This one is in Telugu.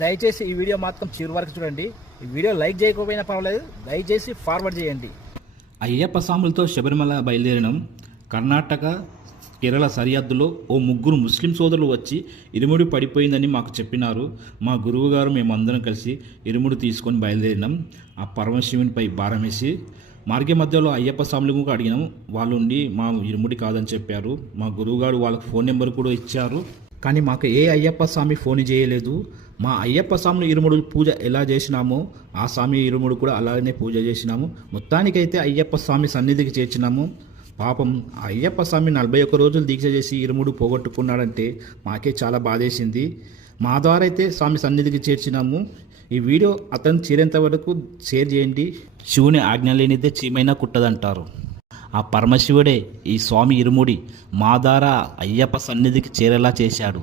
దయచేసి ఈ వీడియో మాత్రం చివరి వరకు చూడండి. ఈ వీడియో లైక్ చేయకపోయినా పర్వాలేదు, దయచేసి ఫార్వర్డ్ చేయండి. అయ్యప్ప స్వాములతో శబరిమల బయలుదేరినాం. కర్ణాటక కేరళ సరిహద్దులో ఓ ముగ్గురు ముస్లిం సోదరులు వచ్చి ఇరుముడి పడిపోయిందని మాకు చెప్పినారు. మా గురువు గారు మేమందరం కలిసి ఇరుముడి తీసుకొని బయలుదేరినాం. ఆ పరమశివునిపై భారం వేసి మార్గ మధ్యలో అయ్యప్ప స్వాములకు అడిగినాం. వాళ్ళు ఉండి మా ఇరుముడి కాదని చెప్పారు. మా గురువుగారు వాళ్ళకి ఫోన్ నెంబర్ కూడా ఇచ్చారు. కానీ మాకు ఏ అయ్యప్ప స్వామి ఫోన్ చేయలేదు. మా అయ్యప్ప స్వాములు ఇరుముడు పూజ ఎలా చేసినామో ఆ స్వామి ఇరుముడు కూడా అలాగనే పూజ చేసినాము. మొత్తానికైతే అయ్యప్ప స్వామి సన్నిధికి చేర్చినాము. పాపం అయ్యప్ప స్వామి 41 రోజులు దీక్ష చేసి ఇరుముడు పోగొట్టుకున్నాడంటే మాకే చాలా బాధేసింది. మా ద్వారా అయితే స్వామి సన్నిధికి చేర్చినాము. ఈ వీడియో అతను చేరేంత వరకు షేర్ చేయండి. శివుని ఆజ్ఞ లేనిదే చీమైనా కుట్టదంటారు. ఆ పరమశివుడే ఈ స్వామి ఇరుముడి మా ద్వారా అయ్యప్ప సన్నిధికి చేరేలా చేశాడు.